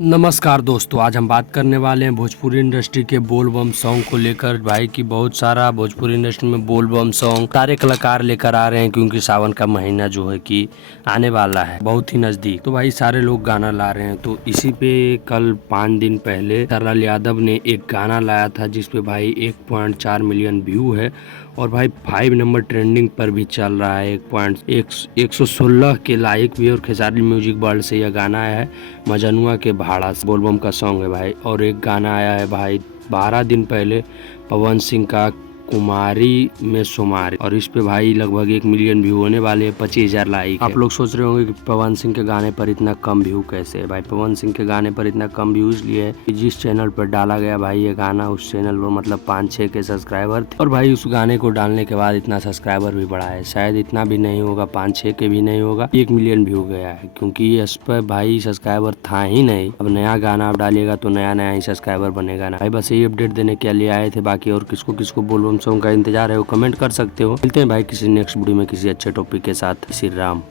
नमस्कार दोस्तों, आज हम बात करने वाले हैं भोजपुरी इंडस्ट्री के बोल बम सॉन्ग को लेकर। भाई की बहुत सारा भोजपुरी इंडस्ट्री में बोल बम सॉन्ग सारे कलाकार लेकर आ रहे हैं, क्योंकि सावन का महीना जो है कि आने वाला है बहुत ही नज़दीक। तो भाई सारे लोग गाना ला रहे हैं। तो इसी पे कल 5 दिन पहले तरल यादव ने एक गाना लाया था जिसपे भाई 1.4 मिलियन व्यू है और भाई 5 नंबर ट्रेंडिंग पर भी चल रहा है। 1.116 के लाइक भी। और खेसारी म्यूजिक वर्ल्ड से यह गाना आया है। मजनुआ के भाड़ा से बोलबम का सॉन्ग है भाई। और एक गाना आया है भाई 12 दिन पहले पवन सिंह का कुमारी में सुमारी, और इस पे भाई लगभग 1 मिलियन व्यू होने वाले हैं, 25,000 लाइक। आप लोग सोच रहे होंगे कि पवन सिंह के गाने पर इतना कम व्यू कैसे है। भाई पवन सिंह के गाने पर इतना कम व्यू इसलिए है कि जिस चैनल पर डाला गया भाई ये गाना, उस चैनल पर मतलब 5-6 के सब्सक्राइबर थे। और भाई उस गाने को डालने के बाद इतना सब्सक्राइबर भी बढ़ा है। शायद इतना भी नहीं होगा, 5-6 के भी नहीं होगा, 1 मिलियन व्यू गया है, क्योंकि इस पर भाई सब्सक्राइबर था ही नहीं। अब नया गाना आप डालिएगा तो नया नया ही सब्सक्राइबर बनेगा ना भाई। बस यही अपडेट देने के लिए आए थे। बाकी और किसको किसको बोलबम सॉन्ग का इंतजार है वो कमेंट कर सकते हो। मिलते हैं भाई किसी नेक्स्ट वीडियो में किसी अच्छे टॉपिक के साथ। श्री राम।